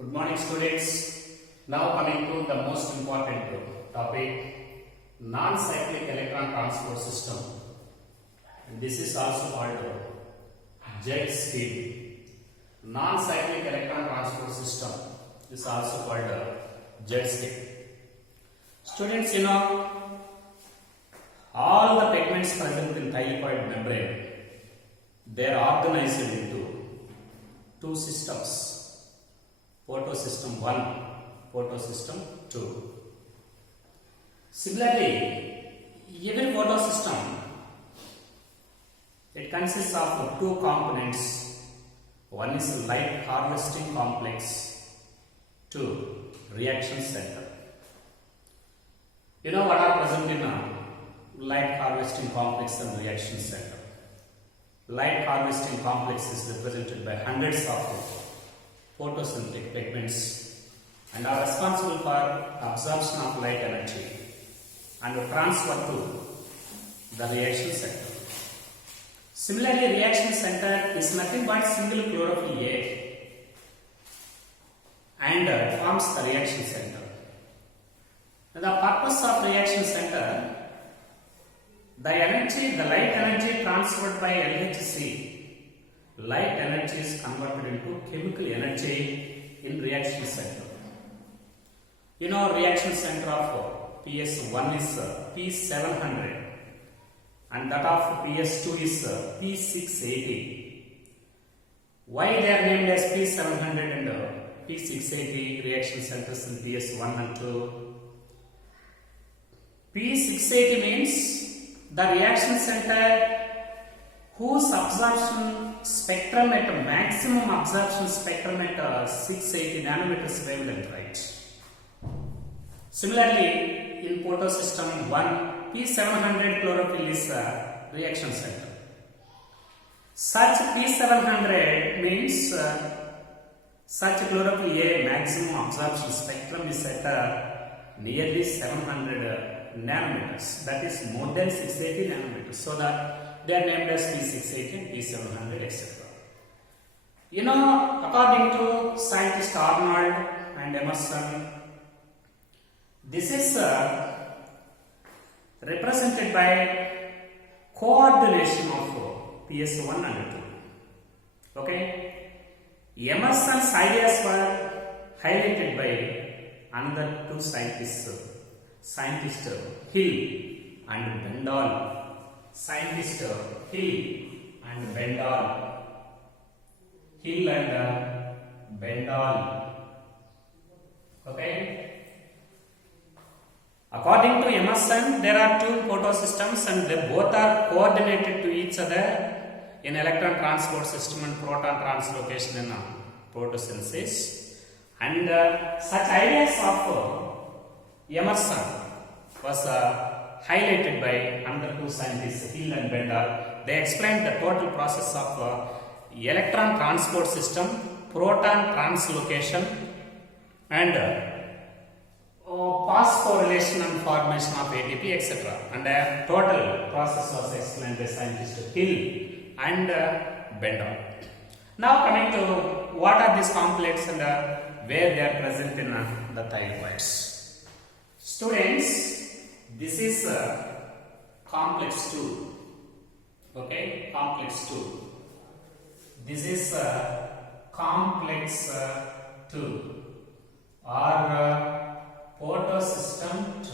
Good morning students. Now coming to the most important topic, non-cyclic electron transport system. And this is also called jet stream. Non-cyclic electron transport system is also called jet stream. Students, you know, all the pigments present in thylakoid membrane, they are organized into two systems. Photosystem 1, photosystem 2. Similarly, every photosystem, it consists of two components. One is light harvesting complex, 2 reaction center. You know what are present in a light harvesting complex and reaction center? Light harvesting complex is represented by hundreds of photosynthetic pigments and are responsible for absorption of light energy and transfer to the reaction center. Similarly, reaction center is nothing but single chlorophyll A and forms the reaction center. Now, the purpose of reaction center, the light energy transferred by LHC, light energy is converted into chemical energy in reaction center. You know, reaction center of PS1 is P700 and that of PS2 is P680. Why they are named as P700 and P680 reaction centers in PS1 and 2? P680 means the reaction center whose absorption spectrum at a maximum absorption spectrum at 680 nanometers wavelength, right? Similarly, in photosystem 1, P700 chlorophyll is a reaction center. Such P700 means such chlorophyll A maximum absorption spectrum is at nearly 700 nanometers, that is more than 680 nanometers, so that they are named as P680 and P700, etc. You know, according to scientist Arnold and Emerson, this is represented by coordination of PS1 and 2. Okay? Emerson's ideas were highlighted by another two scientists, scientist Hill and Bendall. Scientist Hill and Bendall. Hill and Bendall. Okay. According to Emerson, there are two photosystems and they both are coordinated to each other in electron transport system and proton translocation in photosynthesis. And such ideas of Emerson was highlighted by another two scientists, Hill and Bendall. They explained the total process of electron transport system, proton translocation, and phosphorylation and formation of ATP, etc. And the total process was explained by scientists Hill and Bendall. Now coming to what are these complexes and where they are present in the thylakoids. Students, this is complex 2. Okay, complex 2. This is complex 2 or photosystem 2.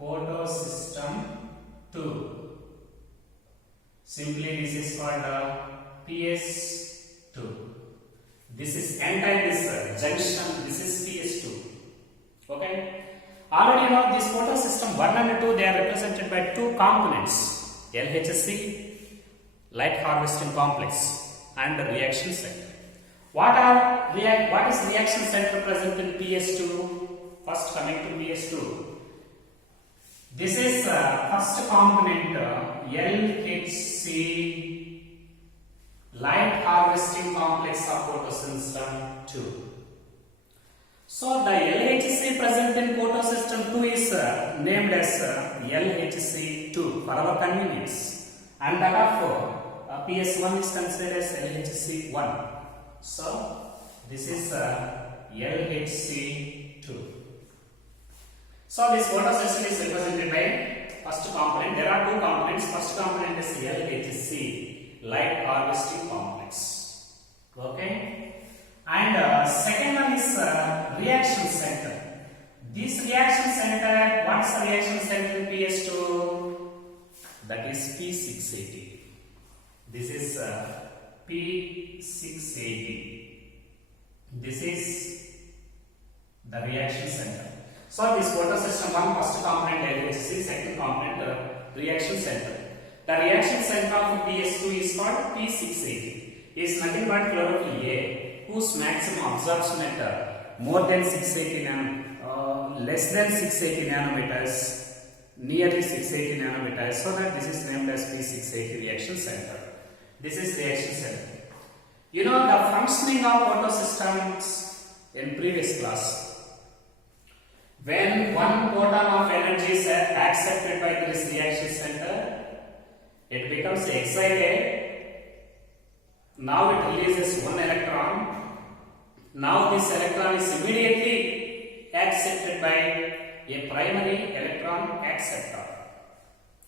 Photosystem 2. Simply this is called PS2. This is this junction, this is PS2. Okay. Already you know this photosystem 1 and 2, they are represented by two components, LHC, light harvesting complex, and reaction center. What is reaction center present in PS2? First coming to PS2. This is first component LHC, light harvesting complex of photosystem 2. So the LHC present in photosystem 2 is named as LHC2 for our convenience, and that of PS1 is considered as LHC1. So this is LHC2. So this photosystem is represented by first component. There are two components. First component is LHC, light harvesting complex. Okay. And second one is reaction center. This reaction center, what is the reaction center in PS2? That is P680. This is P680. This is the reaction center. So this photosystem one, first component LHC, second component reaction center. The reaction center of PS2 is called P680. Is nothing but chlorophyll A, whose maximum absorption at more than 680 less than 680 nanometers, nearly 680 nanometers. So that this is named as P680 reaction center. This is reaction center. You know the functioning of photosystems in previous class. When one photon of energy is accepted by this reaction center, it becomes excited. Now it releases one electron. Now this electron is immediately accepted by a primary electron acceptor.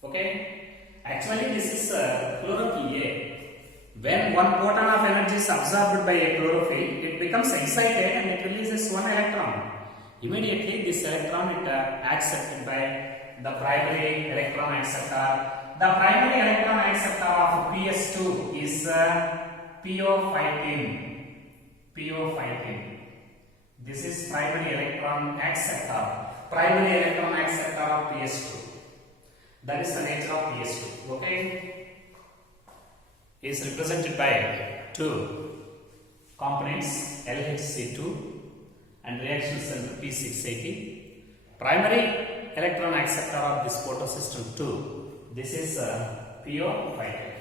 Okay? Actually this is chlorophyll A. When one photon of energy is absorbed by a chlorophyll, it becomes excited and it releases one electron. Immediately this electron is accepted by the primary electron acceptor. The primary electron acceptor of PS2 is PO15. PO15. This is primary electron acceptor. Primary electron acceptor of PS2. That is the nature of PS2. Okay? Is represented by two components LHC2 and reaction center P680. Primary electron acceptor of this photosystem 2. This is PO15.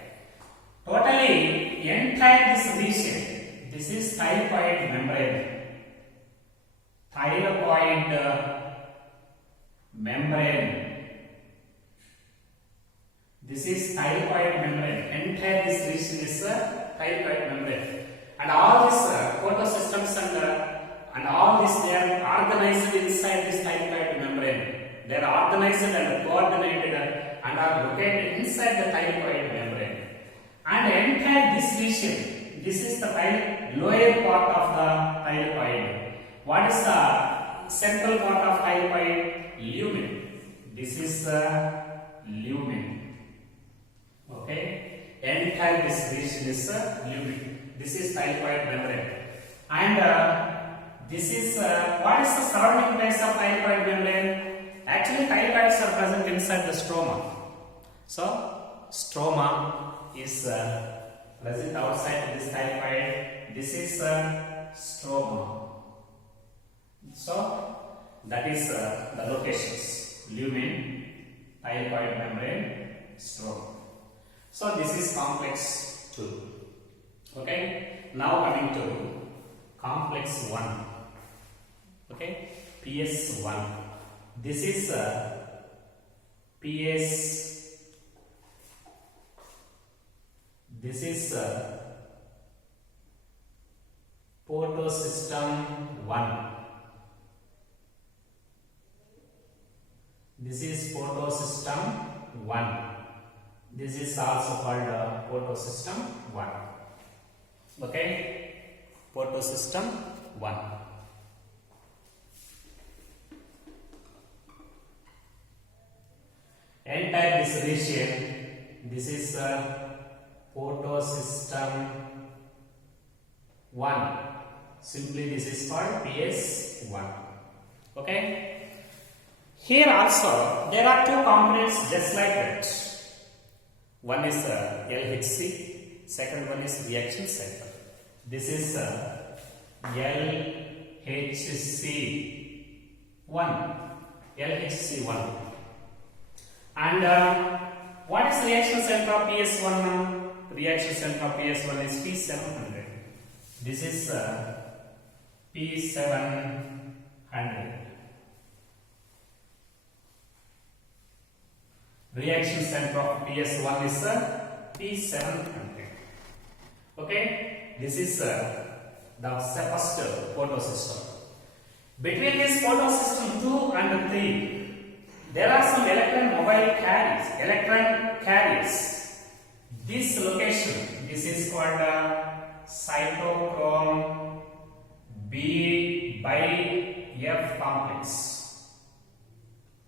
Totally entire this region, this is thylakoid membrane. Thylakoid membrane. This is thylakoid membrane. Entire this region is thylakoid membrane. And all these photosystems and all this they are organized inside this thylakoid membrane. They are organized and coordinated and are located inside the thylakoid membrane. And entire this region, this is the lower part of the thylakoid. What is the central part of thylakoid? Lumen. This is the lumen. Okay. Entire this region is lumen. This is thylakoid membrane. And this is what is the surrounding place of thylakoid membrane? Actually, thylakoids are present inside the stroma. So, stroma is present outside this thylakoid. This is stroma. So, that is the locations: lumen, thylakoid membrane, stroma. So, this is complex 2. Okay. Now coming to complex 1. Okay. PS1. This is PS. This is photosystem 1. This is photosystem 1. This is also called photosystem 1. Okay, photosystem 1. Entire this region, this is photosystem 1. Simply this is called PS1. Okay. Here also there are two components just like that. One is LHC, second one is reaction center. This is LHC1. LHC1. And what is reaction center of PS1? Reaction center of PS1 is P700. This is P700. Reaction center of PS1 is P700. this is the first photosystem. Between this photosystem 2 and 3, there are some electron mobile carriers, electron carriers. This location, this is called cytochrome B by F complex.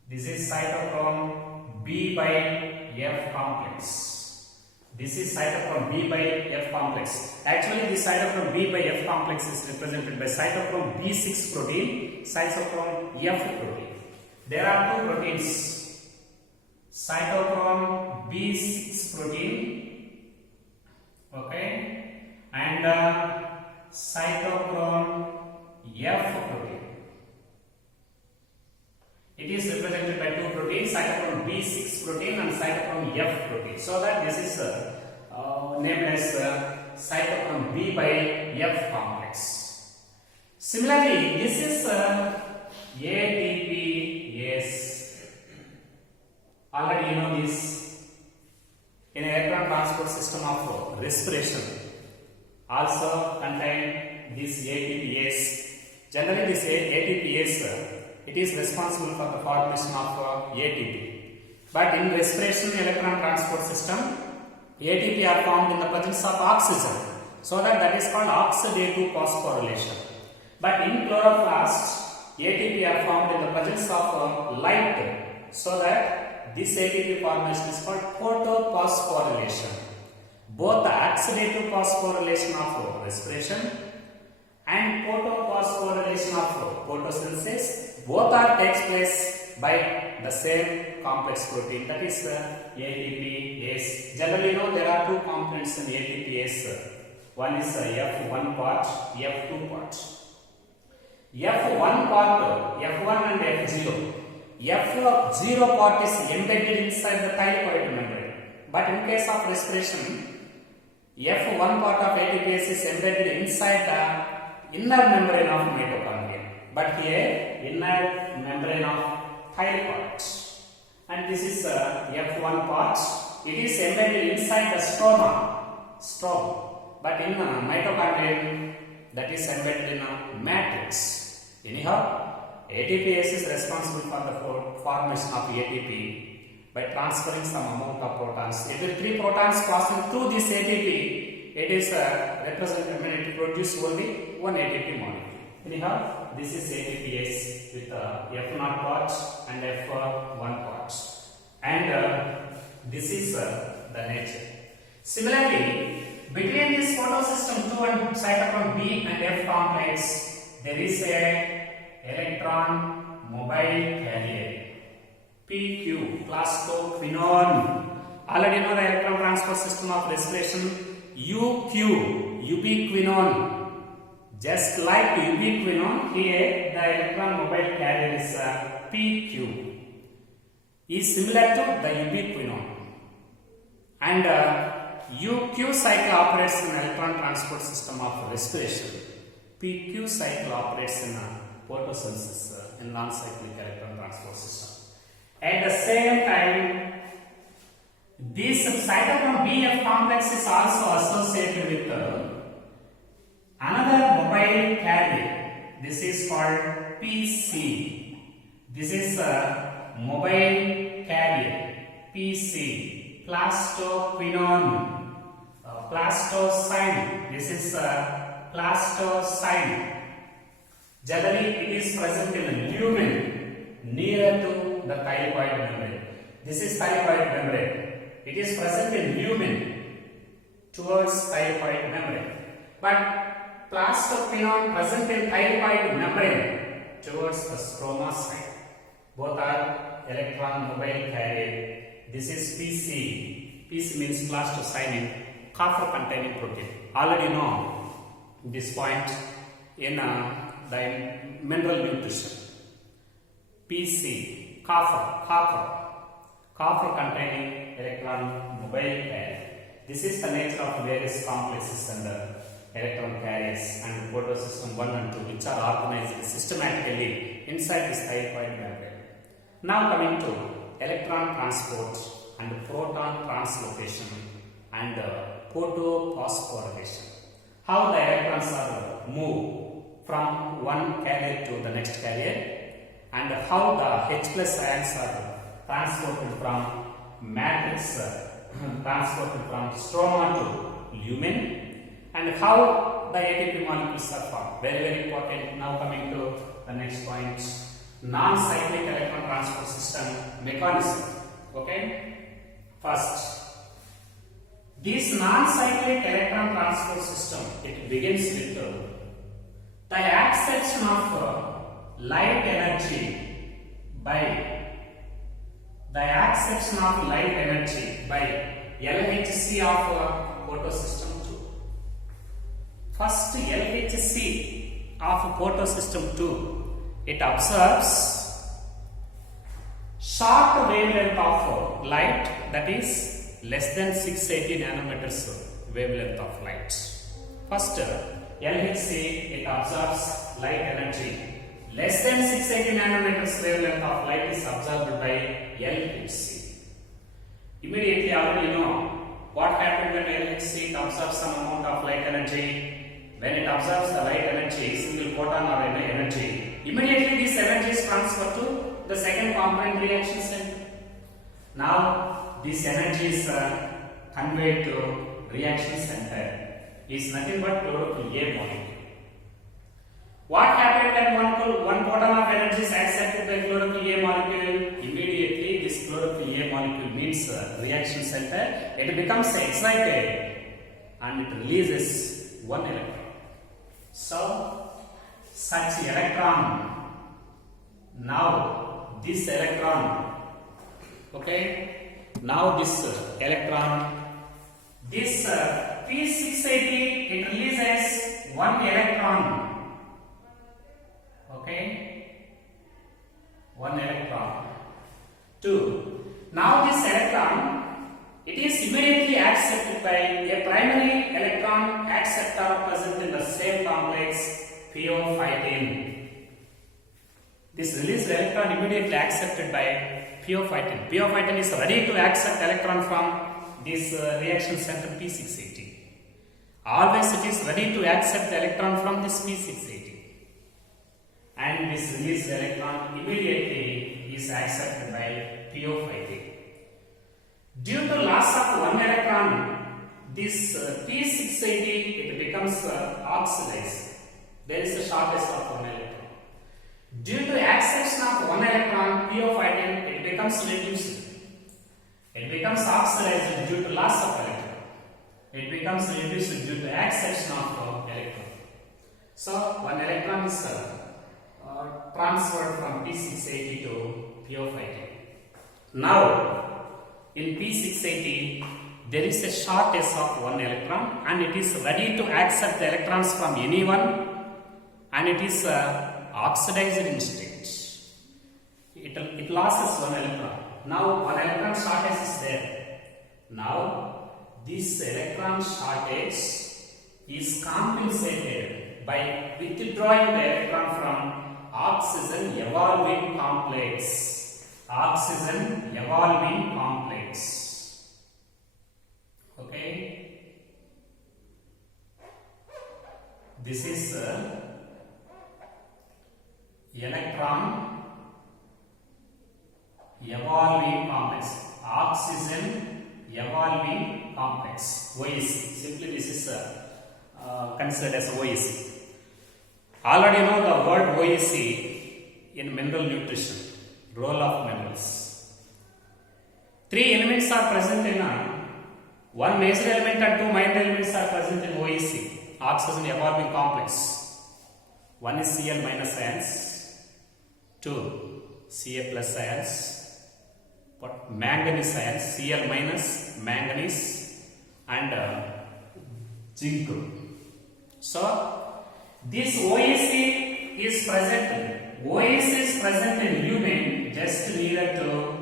This is cytochrome B by F complex. This is cytochrome B by F complex. Actually, this cytochrome B by F complex is represented by cytochrome B6 protein, cytochrome F protein. There are two proteins, cytochrome B6 protein, okay, and cytochrome F protein. It is represented by two proteins, cytochrome B6 protein and cytochrome F protein. So that this is named as cytochrome B by F complex. Similarly, this is ATPase. Already you know this. In an electron transport system of respiration, also contain this ATPase. Generally, this ATPase it is responsible for the formation of ATP. But in respiration electron transport system, ATP are formed in the presence of oxygen. So that is called oxidative phosphorylation. But in chloroplasts, ATP are formed in the presence of light. So that this ATP formation is called photophosphorylation. Both the oxidative phosphorylation of respiration and photophosphorylation of photosynthesis, both are takes place by the same complex protein, that is ATPase. Generally, you know there are two components in ATPase. One is F1 part, F2 part. F1 part, F1 and F0. F0 part is embedded inside the thylakoid membrane. But in case of respiration, F1 part of ATPase is embedded inside the inner membrane of mitochondria. But here, inner membrane of thylakoid. And this is F1 part. It is embedded inside the stroma. But in mitochondrium, that is embedded in a matrix. Anyhow, ATPase is responsible for the formation of ATP by transferring some amount of protons. Every 3 protons passing through this ATP, it is represented when it produces only one ATP molecule. Anyhow, this is ATPase with F0 part and F1 part. And this is the nature. Similarly, between this photosystem 2 and cytochrome B and F complex, there is a electron mobile carrier, PQ, plastoquinone. Already know the electron transport system of respiration, UQ, ubiquinone. Just like ubiquinone, here the electron mobile carrier is PQ, is similar to the ubiquinone. And UQ cycle operates in electron transport system of respiration. PQ cycle operates in photosynthesis in non-cyclic electron transport system. At the same time, this cytochrome BF complex is also associated with another mobile carrier. This is called PC. This is a mobile carrier, PC, plastoquinone. Plastocine. This is plastocine. Generally, it is present in a lumen nearer to the thylakoid membrane. This is thylakoid membrane. It is present in lumen towards thylakoid membrane. But plastoquinone present in thylakoid membrane towards the stroma side. Both are electron mobile carrier. This is PC. PC means plastocine, copper containing protein. Already know this point in the mineral nutrition. PC, copper containing electron mobile carrier. This is the nature of various complexes and electron carriers and photosystem 1 and 2, which are organized systematically inside this thylakoid membrane. Now coming to electron transport and proton translocation and photophosphorylation. how the electrons are moved from one carrier to the next carrier, and how the H plus ions are transported from matrix, transported from stroma to lumen, and how the ATP molecules are formed. Very, very important. Now coming to the next point, non-cyclic electron transport system mechanism. Okay, first, this non-cyclic electron transport system, it begins with the acception of light energy by LHC of photosystem 2. First, LHC of photosystem 2, it observes short wavelength of light, that is less than 680 nanometers wavelength of light. First, LHC, it observes light energy. Less than 680 nanometers wavelength of light is observed by LHC. Immediately, already you know what happened when LHC observes some amount of light energy. When it observes the light energy, single photon or energy, immediately this energy is transferred to the second component reaction center. Now, this energy is conveyed to reaction center is nothing but chlorophyll A molecule. What happened when one photon of energy is accepted by chlorophyll A molecule? Immediately this chlorophyll A molecule means reaction center, it becomes excited and it releases one electron. So, such electron, now this electron, okay, now this electron, this P680, it releases one electron, okay, one electron. 2. Now this electron, it is immediately accepted by a primary electron acceptor present in the same complex PO15. This released electron immediately accepted by PO15. PO15 is ready to accept electron from this reaction center P680. Always it is ready to accept the electron from this P680. And this released electron immediately is accepted by PO15. Due to loss of one electron, this P680, it becomes oxidized. There is a shortage of one electron. Due to accession of one electron, PO15, it becomes reduced. It becomes oxidized due to loss of electron. It becomes reduced due to accession of electron. So, one electron is transferred from P680 to PO15. Now, in P680, there is a shortage of one electron and it is ready to accept the electrons from anyone and it is oxidized in state. It loses one electron. Now, one electron shortage is there. Now, this electron shortage is compensated by withdrawing the electron from oxygen evolving complex. Oxygen evolving complex. Okay. This is electron evolving complex. Oxygen evolving complex. OEC. Simply this is considered as OEC. Already know the word OEC in mineral nutrition. Role of minerals. 3 elements are present in one major element and 2 minor elements are present in OEC, oxygen evolving complex. One is Cl minus ions, 2 Ca plus ions, manganese ions, Cl minus, manganese and zinc. So, this OEC is present. OEC is present in lumen just near to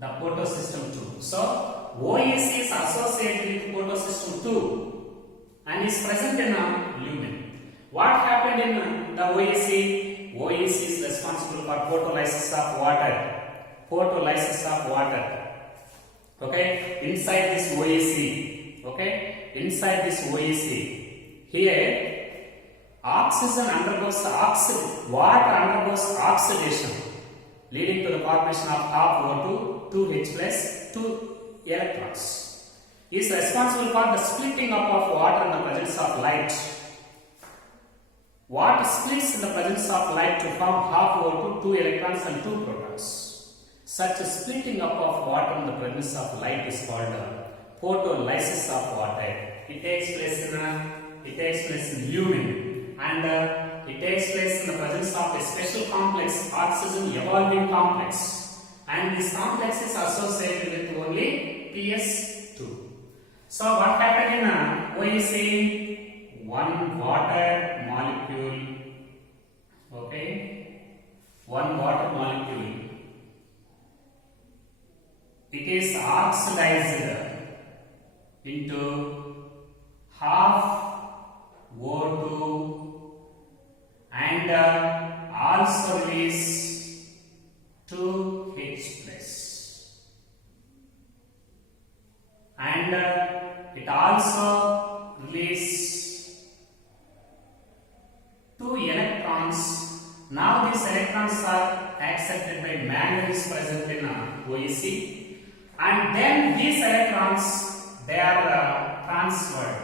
the photosystem 2. So, OEC is associated with photosystem 2 and is present in lumen. What happened in the OEC? OEC is responsible for photolysis of water. Photolysis of water. Okay, inside this OEC. Okay, inside this OEC. Here, oxygen undergoes water undergoes oxidation, leading to the formation of half O2, 2H plus, 2 electrons. Is responsible for the splitting up of water in the presence of light. Water splits in the presence of light to form half O2, 2 electrons and 2 protons. Such a splitting up of water in the presence of light is called photolysis of water. It takes place in lumen, and it takes place in the presence of a special complex, oxygen evolving complex, and this complex is associated with only PS2. So what happened in OEC? One water molecule, okay, one water molecule, it is oxidized into half O2 and also release 2H plus, and it also release 2 electrons. Now these electrons are accepted by manganese present in OEC, and then these electrons, they are transferred.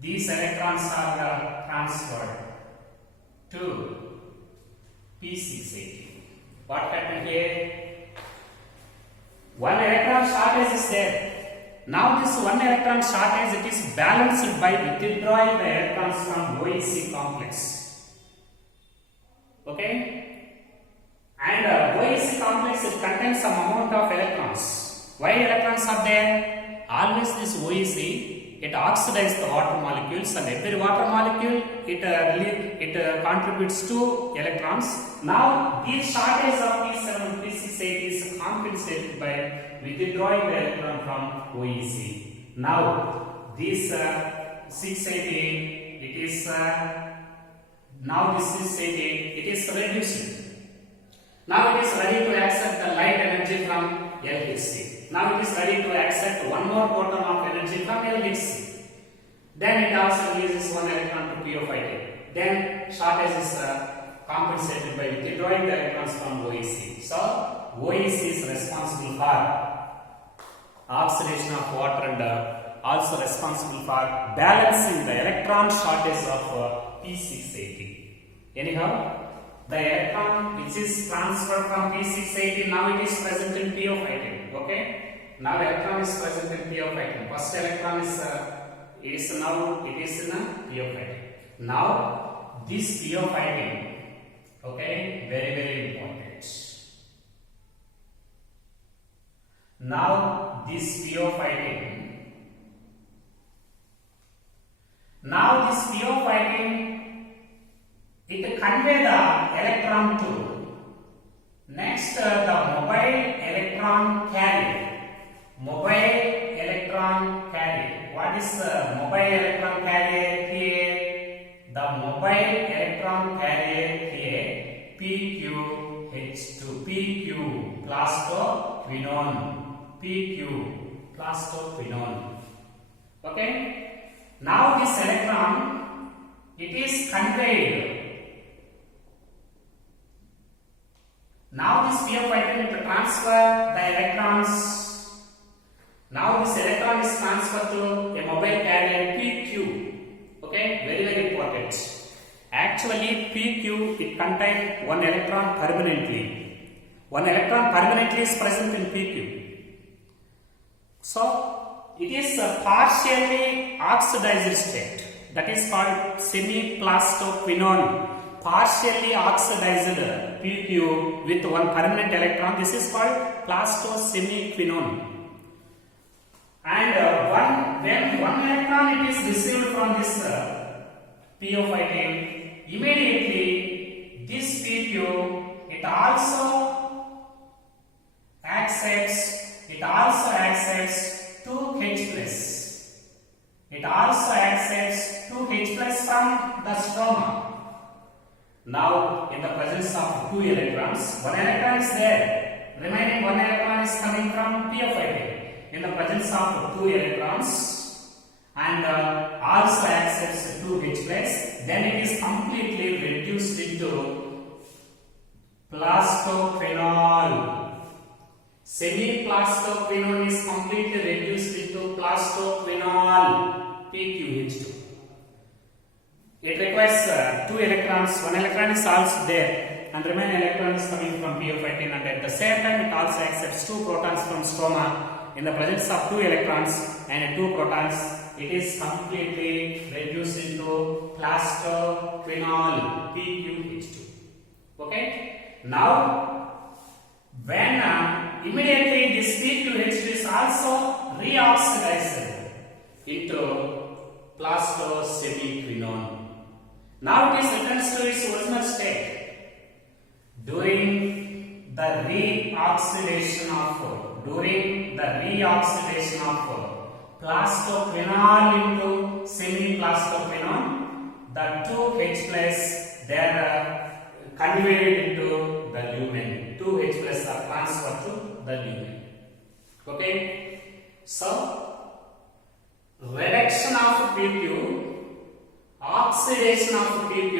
These electrons are transferred to P680. What happened here? One electron shortage is there. Now this one electron shortage, it is balanced by withdrawing the electrons from OEC complex. Okay? And OEC complex, it contains some amount of electrons. Why electrons are there? Always this OEC, it oxidizes the water molecules, and every water molecule it contributes 2 electrons. Now these shortage of these P680 is compensated by withdrawing the electron from OEC. Now this 680, it is now this 680, it is reducing. Now it is ready to accept the light energy from LHC. Now it is ready to accept one more photon of energy from LHC. Then it also releases one electron to PO5. Then shortage is compensated by withdrawing the electrons from OEC. So OEC is responsible for oxidation of water and also responsible for balancing the electron shortage of P680. Anyhow, the electron which is transferred from P680, now it is present in PO5. Okay? Now electron is present in PO5. First electron is now it is in PO5. Now this PO5, okay, very important. Now this PO5, it convey the electron to next the mobile electron carrier. Mobile electron carrier. What is the mobile electron carrier here? The mobile electron carrier here, PQH2, PQ plastoquinone, PQ plastoquinone. Okay. Now this electron, it is conveyed. Now this PO5 will transfer the electrons. Now this electron is transferred to a mobile carrier PQ. Okay, very important. Actually, PQ, it contains one electron permanently. One electron permanently is present in PQ. So it is a partially oxidized state. That is called semi-plastoquinone. Partially oxidized PQ with one permanent electron. This is called plastosemiquinone. And when one electron it is received from this PO5, immediately this PQ it also accepts 2H plus. It also accepts 2H plus from the stroma. Now, in the presence of 2 electrons, one electron is there. Remaining one electron is coming from PO5. In the presence of 2 electrons, and also accepts H plus, then it is completely reduced into plastoquinol. Semi-plastoquinone is completely reduced into plastoquinol, PQH2. It requires 2 electrons, 1 electron is also there and remaining electron is coming from PO18, and at the same time it also accepts 2 protons from stroma. In the presence of 2 electrons and 2 protons, it is completely reduced into plastoquinol, PQH2. Okay? Now, when immediately this PQH2 is also reoxidized into plastosemiquinone. Now it is returns to its original state. During the reoxidation of plastoquinol into semi-plastoquinone, the 2H plus they are conveyed into the lumen. 2H plus are transferred to the lumen. Okay, so reduction of PQ, oxidation of PQ,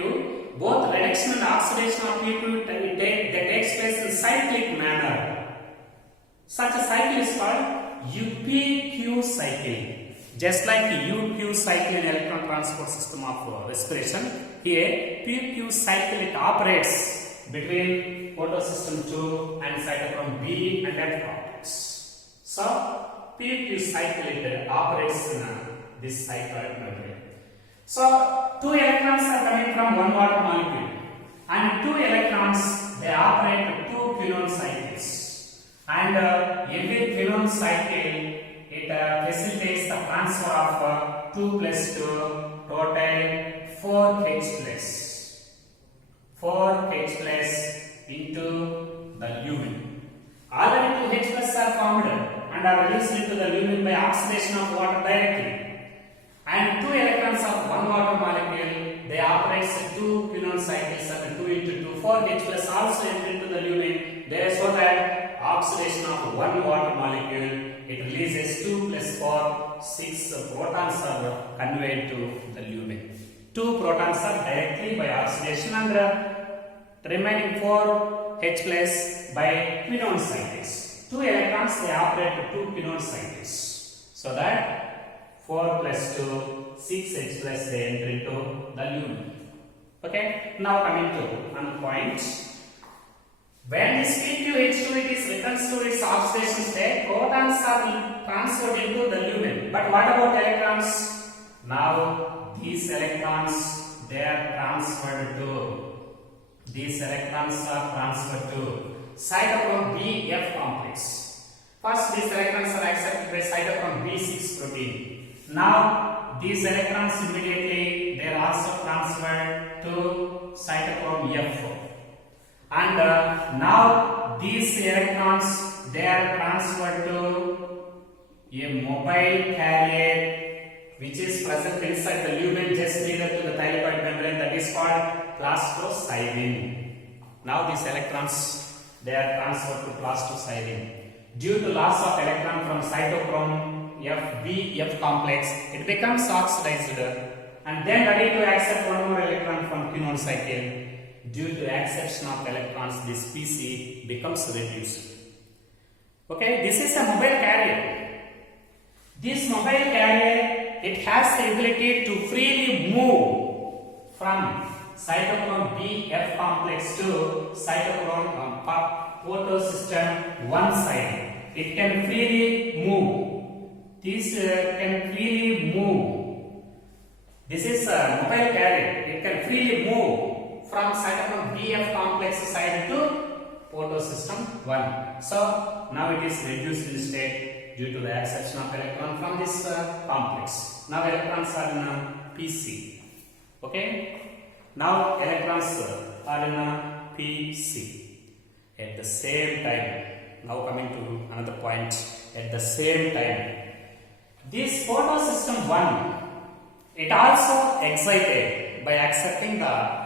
both reduction and oxidation of PQ that takes place in cyclic manner. Such a cycle is called UPQ cycle. Just like UQ cycle in electron transport system of respiration, here PQ cycle it operates between photosystem 2 and cytochrome B and F complex. So PQ cycle it operates in this cycloid membrane. So 2 electrons are coming from one water molecule and 2 electrons they operate 2 quinone cycles, and every quinone cycle it facilitates the transfer of 2 plus 2 total 4H plus into the lumen. Already 2H plus are formed and are released into the lumen by oxidation of water directly. And 2 electrons of one water molecule, they operate 2 quinone cycles and 2 into 2, 4H plus also enter into the lumen. There so that oxidation of one water molecule, it releases 2 plus 4, 6 protons are conveyed to the lumen. 2 protons are directly by oxidation and the remaining 4 H plus by quinone cycles. 2 electrons they operate 2 quinone cycles. So that 4 plus 2, 6H plus they enter into the lumen. Okay, now coming to another point. When this PQH2 it is returns to its oxidation state, protons are transferred into the lumen. But what about electrons? Now these electrons they are transferred to cytochrome B-F complex. First these electrons are accepted by cytochrome B6 protein. Now these electrons immediately they are also transferred to cytochrome F. And now these electrons they are transferred to a mobile carrier which is present inside the lumen just near to the thylakoid membrane, that is called plastocybin. Now these electrons they are transferred to plastocybin. Due to loss of electron from cytochrome F complex, it becomes oxidized and then ready to accept one more electron from quinone cycle. Due to acception of electrons, this PC becomes reduced. Okay, this is a mobile carrier. This mobile carrier, it has the ability to freely move from cytochrome B-F complex to cytochrome photosystem one side. It can freely move. This can freely move. This is a mobile carrier. It can freely move from cytochrome B-F complex side to photosystem 1. So now it is reduced in state due to the acception of electron from this complex. Now electrons are in PC. Okay. Now electrons are in PC. At the same time, now coming to another point. At the same time, this photosystem 1, it also excited by accepting the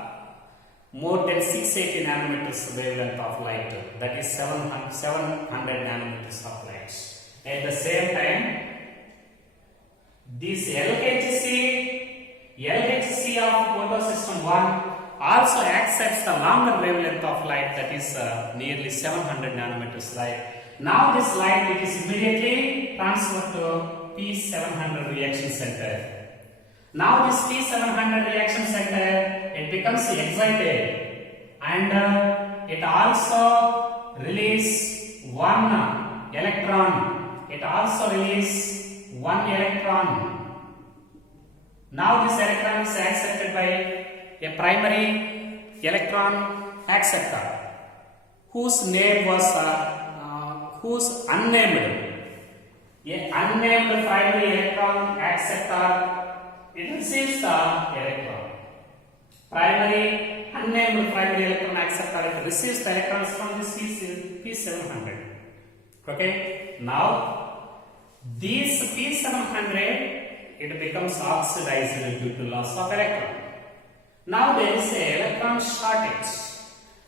more than 680 nanometers wavelength of light, that is 700 nanometers of light. At the same time, this LHC 1 also accepts the longer wavelength of light, that is nearly 700 nanometers light. Now this light it is immediately transferred to P700 reaction center. Now this P700 reaction center, it becomes excited and it also release one electron. It also release one electron. Now this electron is accepted by a primary electron acceptor whose name was whose unnamed. A unnamed primary electron acceptor, it receives the electron. Primary unnamed primary electron acceptor, it receives the electrons from this P700. Okay. Now this P700 it becomes oxidized due to loss of electron. Now there is a electron shortage.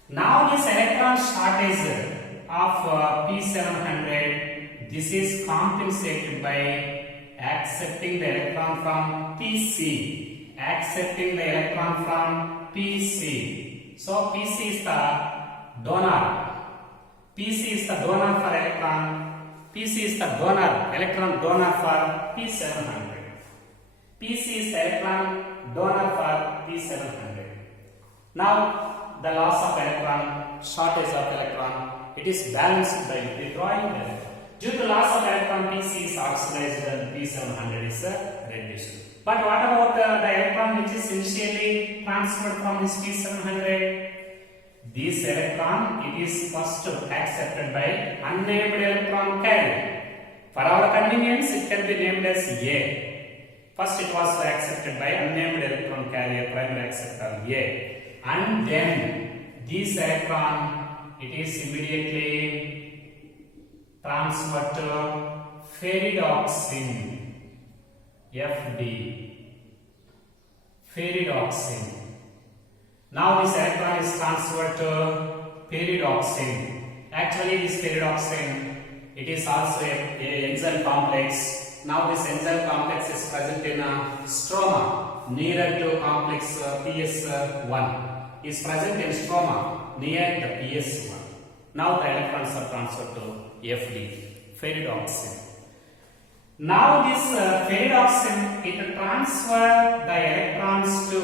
Now this electron shortage of P700, this is compensated by accepting the electron from PC. Accepting the electron from PC. So PC is the donor. PC is the donor for electron. PC is the donor, electron donor for P700. PC is the electron donor for P700. Now the loss of electron, shortage of electron, it is balanced by withdrawing the electron. Due to loss of electron, PC is oxidized and P700 is reduced. But what about the electron which is initially transferred from this P700? This electron, it is first accepted by unnamed electron carrier. For our convenience, it can be named as A. First it was accepted by unnamed electron carrier, primary acceptor A. And then this electron, it is immediately transferred to ferridoxin, FD. Ferridoxin. Now this electron is transferred to peridoxin. Actually this peridoxin, it is also a enzyme complex. Now this enzyme complex is present in stroma nearer to complex PS1. Is present in stroma near the PS1. Now the electrons are transferred to FD, ferridoxin. Now this ferridoxin, it transfers the electrons to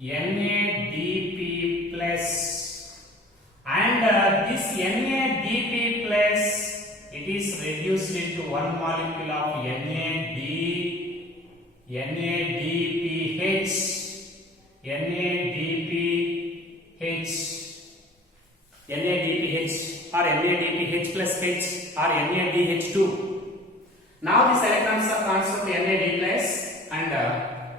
NADP plus, and this NADP plus, it is reduced into one molecule of NADPH or NADPH plus H or NADH2. Now these electrons are transferred to NAD plus and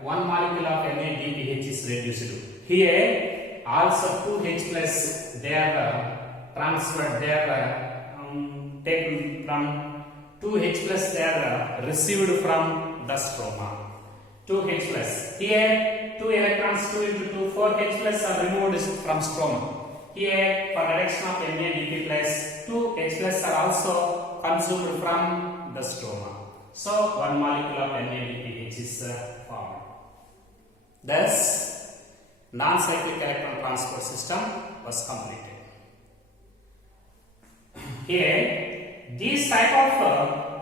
one molecule of NADPH is reduced. Here also 2H plus they are transferred, they are taken from 2H plus, they are received from the stroma. 2H plus. Here 2 electrons, 2 into 2, 4H plus are removed from stroma. Here for reduction of NADP plus, 2H plus are also consumed from the stroma. So one molecule of NADPH is formed. Thus, non-cyclic electron transport system was completed. Here, these type of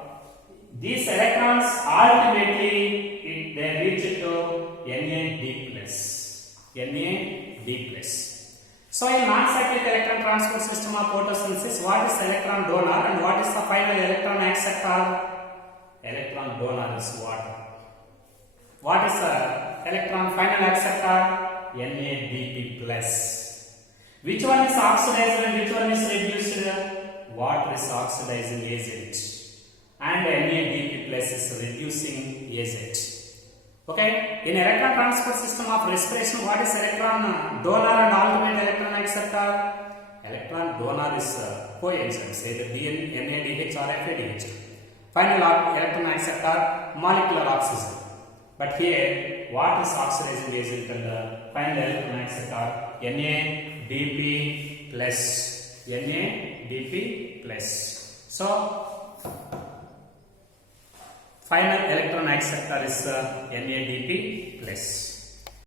these electrons ultimately they reach to NAD plus. NAD plus. So in non-cyclic electron transport system of photosynthesis, what is electron donor and what is the final electron acceptor? Electron donor is water. What is the electron final acceptor? NADP plus. Which one is oxidized and which one is reduced? Water is oxidizing agent and NADP plus is reducing agent. Okay, in electron transport system of respiration, what is electron donor and ultimate electron acceptor? Electron donor is coenzymes, either NADH or FADH. Final electron acceptor, molecular oxygen. But here, what is oxidizing agent and the final electron acceptor? NADP plus. NADP plus. So, final electron acceptor is NADP plus.